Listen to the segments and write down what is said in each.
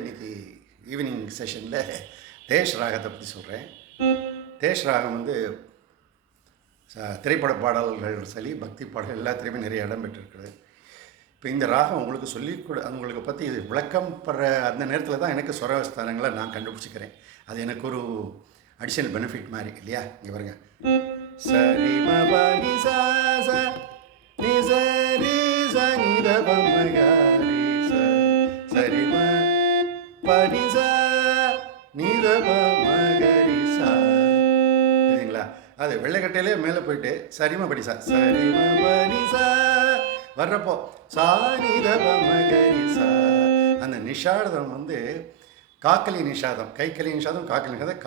இன்றைக்கி ஈவினிங் செஷனில் தேஷ் ராகத்தை பற்றி சொல்கிறேன். தேஷ் ராகம் திரைப்பட பாடல்கள் சரி, பக்தி பாடல்கள் எல்லாத்துலேயுமே நிறைய இடம் பெற்றிருக்குது. இப்போ இந்த ராகம் உங்களுக்கு உங்களுக்கு பற்றி விளக்கம் படுற அந்த நேரத்தில் தான் எனக்கு ஸ்வரஸ்தானங்களை நான் கண்டுபிடிச்சிக்கிறேன். அது எனக்கு ஒரு அடிஷனல் பெனிஃபிட் மாதிரி இல்லையா? இங்கே பாருங்க, சரி மபனி சா சா நி சரி ச நி த ப ம க ரி ச சரி ம பனி சா நி த ப ம க ரி சா. சரிங்களா? அது வெள்ளைக்கட்டையிலே மேலே போயிட்டு சரிம படி சா சரிம பனி சா வர்றப்போ சா நி த ப ம க ரி சா. அந்த நிஷாதம் காக்கலி நிஷாதம், கைக்கலி நிஷாதம், காக்கலி நிஷாதம்,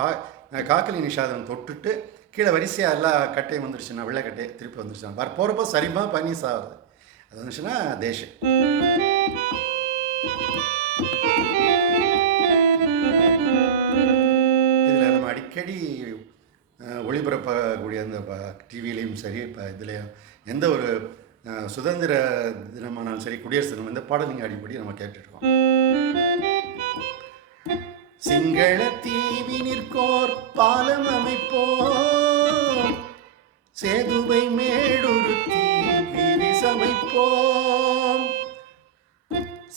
காக்கலி நிஷாதம் தொட்டுட்டு கீழே வரிசையாக எல்லா கட்டையும் வந்துருச்சுன்னா, வெள்ளைக்கட்டை திருப்பி வந்துருச்சுன்னா போகிறப்போ சரிமா பனி சா வருது. அது வந்துச்சுன்னா தேஷ். இதில் நம்ம அடிக்கடி ஒளிபரப்பக்கூடிய அந்த டிவிலையும் சரி, இப்போ இதுலேயும் எந்த ஒரு சுதந்திர தினமானாலும் சரி, குடியரசு தினம், இந்த பாடம் நீங்கள் அடிப்படி நம்ம கேட்டுருக்கோம். சிங்கள தீவினிற்கோர் பாலம் அமைப்போம், சேதுவை மேடுருத்தி வீதி சமைப்போம்.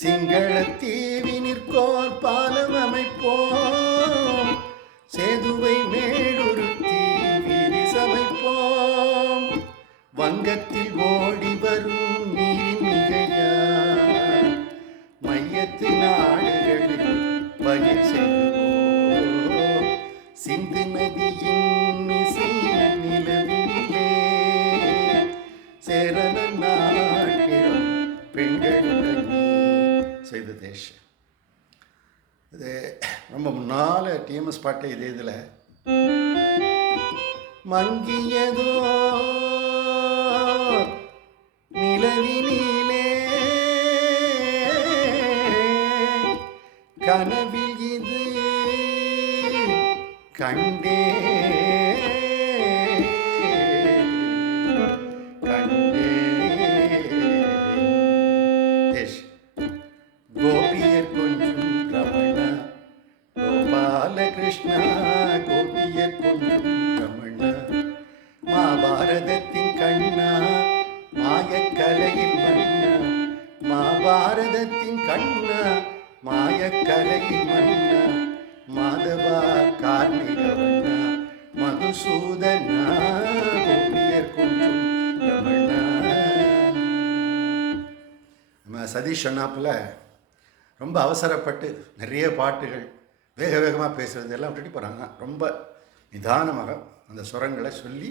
சிங்கள தீவினிற்கோர் பாலம் அமைப்போம், சேதுவை மேடுருத்தி வீதி சமைப்போம். வங்கத்தில் ஓடி வரும் நீரின் மிகையார் மையத்து நாடுகளில் பயிர் செய்வோம். சிந்து நதியின் இசை நிலவிலே சேரன நாட்டிலும் பெண்களுடன் செய்த தேஷ். இது ரொம்ப முன்னால் டிஎம்எஸ் பாட்டு. இதே இதில் மங்கியதோ நிலவினிலே கனவில் இது கண்டே கண்டே. தேஷ். கோபியர் கொஞ்சம் ரமணா கோபாலகிருஷ்ணா, கோபியர் கொஞ்சம் ரமணா மகாபாரதத்தின் கண்ணா மாயக்கலையில் மன்னா, மகாபாரதத்தின் கண்ணா மாயக்கலையில் மன்னா, மாதவா கார்மிகவண்ணா மதுசூதனா, கோபியர் கொஞ்சம் ரமணா. நம்ம சதீஷ் சொன்னாப்பில் ரொம்ப அவசரப்பட்டு நிறைய பாட்டுகள் வேக வேகமாக பேசுகிறது எல்லாம் விட்டுட்டு போகிறாங்க. ரொம்ப நிதானமாக அந்த சுரங்களை சொல்லி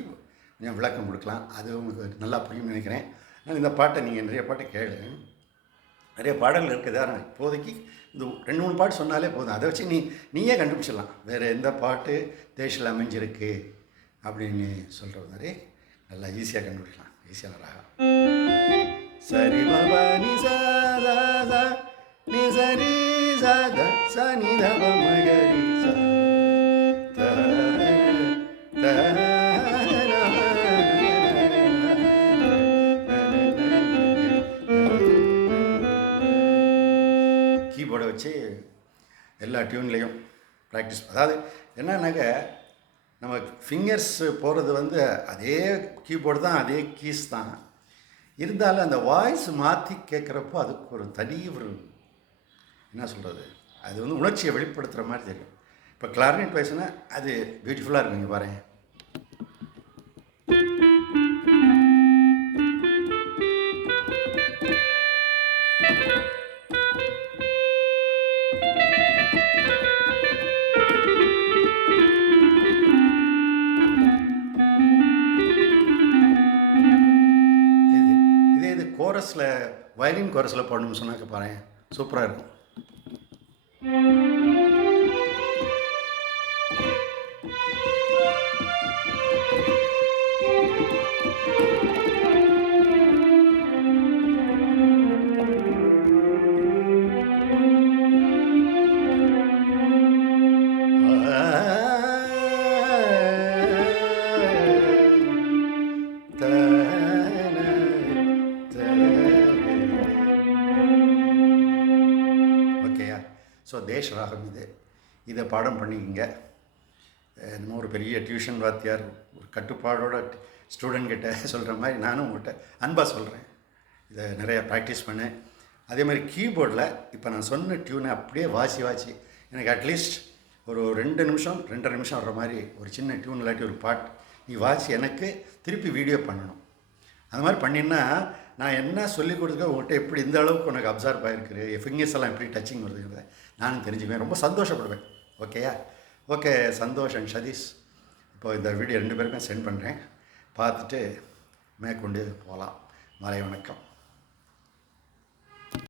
கொஞ்சம் விளக்கம் கொடுக்கலாம். அது உங்களுக்கு நல்லா புரியும் நினைக்கிறேன். ஆனால் இந்த பாட்டை நீங்கள் நிறைய பாட்டு கேளு, நிறைய பாடல்கள் இருக்குது. ஆனால் இப்போதைக்கு இந்த 2-3 பாட்டு சொன்னாலே போதும். அதை வச்சு நீயே கண்டுபிடிச்சிடலாம் வேறு எந்த பாட்டு தேஷில் அமைஞ்சிருக்கு அப்படின்னு சொல்கிற மாதிரி நல்லா ஈஸியாக கண்டுபிடிக்கலாம். ஈஸியான ராகம். சரி மப நி சா சா சா நி சரி சா த ச நி த ப ம க ரி சா த த. கீபோர்டை வச்சு எல்லா டியூன்லேயும் ப்ராக்டிஸ். அதாவது என்னன்னாக்க நம்ம ஃபிங்கர்ஸ் போகிறது அதே கீபோர்டு தான், அதே கீஸ் தான். இருந்தாலும் அந்த வாய்ஸ் மாற்றி கேட்குறப்போ அதுக்கு ஒரு தனி ஒரு என்ன சொல்கிறது, அது உணர்ச்சியை வெளிப்படுத்துகிற மாதிரி தெரியும். இப்போ கிளாரினெட் வாய்ஸ்னா அது பியூட்டிஃபுல்லாக இருக்குங்க பாருங்க. கோரஸில் வயலின் கோரஸில் பாடணும்னு சொன்னாக்க பாருங்க, சூப்பராக இருக்கும். ஸோ தேஷ் ராகம் இதை பாடம் பண்ணிக்கங்க. என்னமோ ஒரு பெரிய டியூஷன் வாத்தியார் ஒரு கட்டுப்பாடோட ஸ்டூடெண்ட் கிட்ட சொல்கிற மாதிரி நானும் உங்கள்கிட்ட அன்பாக சொல்கிறேன். இதை நிறையா ப்ராக்டிஸ் பண்ணேன். அதே மாதிரி கீபோர்டில் இப்போ நான் சொன்ன டியூனை அப்படியே வாசி எனக்கு அட்லீஸ்ட் ஒரு 2 நிமிஷம் 2.5 நிமிஷம் வர்ற மாதிரி ஒரு சின்ன டியூன் இல்லாட்டி ஒரு பாட்டு நீ வாசி எனக்கு திருப்பி வீடியோ பண்ணணும். அந்த மாதிரி பண்ணினா நான் என்ன சொல்லிக் கொடுத்துக்க உங்கள்கிட்ட எப்படி இந்த அளவுக்கு உனக்கு அப்சர்வ் ஆகிருக்குது, என் ஃபிங்கர்ஸ் எல்லாம் எப்படி டச்சிங் வருதுங்கிறத நானும் தெரிஞ்சுக்குவேன். ரொம்ப சந்தோஷப்படுவேன். ஓகேயா? ஓகே சந்தோஷ் அண்ட் சதீஷ், இப்போது இந்த வீடியோ 2 பேருக்கும் சென்ட் பண்ணுறேன். பார்த்துட்டு மேற்கொண்டு போகலாம். மாலை வணக்கம்.